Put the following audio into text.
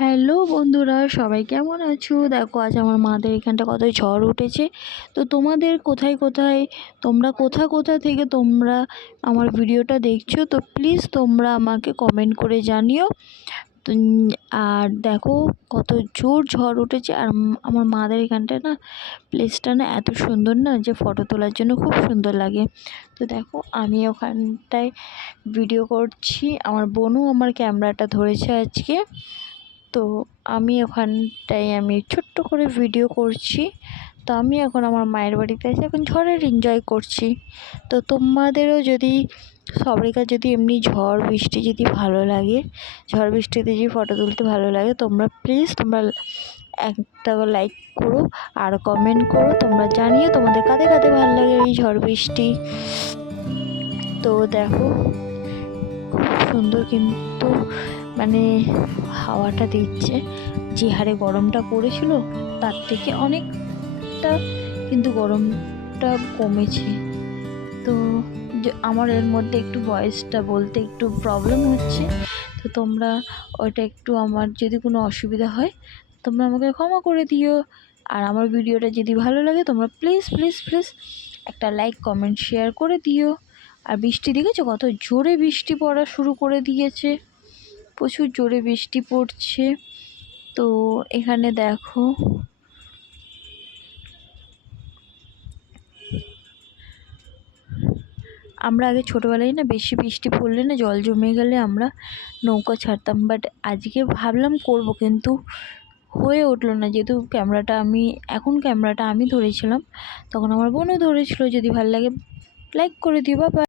Hello বন্ধুরা, সবাই কেমন আছো? দেখো আজ আমার মাদের এখানটা কত ঝড় উঠেছে। তো তোমাদের কোথায় কোথায় তোমরা কোথা থেকে তোমরা আমার ভিডিওটা দেখছো, তো প্লিজ তোমরা আমাকে কমেন্ট করে জানিও। আর দেখো কত জোর ঝড় উঠেছে। আর আমার মাদের এখানটায় না প্লেসটা না এত সুন্দর না, যে ফটো তোলার জন্য খুব সুন্দর লাগে। তো দেখো আমি ওখানটায় ভিডিও করছি, আমার বোনও আমার ক্যামেরাটা ধরেছে আজকে। তো আমি ওখানটায় ছোট্ট করে ভিডিও করছি। তো আমি এখন আমার মায়ের বাড়িতে আছি, এখন ঝড়ের এনজয় করছি। তো তোমাদেরও যদি সবাইকার যদি এমনি ঝড় বৃষ্টি যদি ভালো লাগে, ঝড় বৃষ্টিতে যদি ফটো তুলতে ভালো লাগে, তোমরা প্লিজ তোমরা একটা লাইক করো আর কমেন্ট করো, তোমরা জানিও তোমাদের কাদের কাদের ভালো লাগে এই ঝড় বৃষ্টি। তো দেখো খুব সুন্দর, কিন্তু মানে হাওয়াটা দিচ্ছে, যে হারে গরমটা পড়েছিল তার থেকে অনেকটা কিন্তু গরমটা কমেছে। তো আমার এর মধ্যে একটু ভয়েসটা বলতে একটু প্রবলেম হচ্ছে, তো তোমরা ওটা একটু, আমার যদি কোনো অসুবিধা হয় তোমরা আমাকে ক্ষমা করে দিও। আর আমার ভিডিওটা যদি ভালো লাগে তোমরা প্লিজ প্লিজ প্লিজ একটা লাইক কমেন্ট শেয়ার করে দিও। আর বৃষ্টি দেখেছো কত জোরে বৃষ্টি পড়া শুরু করে দিয়েছে, প্রচুর জোরে বৃষ্টি পড়ছে। তো এখানে দেখো আমরা আগে ছোটোবেলায় না বেশি বৃষ্টি পড়লে না জল জমে গেলে আমরা নৌকা ছাড়তাম, বাট আজকে ভাবলাম করব, কিন্তু হয়ে উঠলো না। যেহেতু ক্যামেরাটা আমি ধরেছিলাম, তখন আমার বোনও ধরেছিল। যদি ভালো লাগে লাইক করে দিও, বা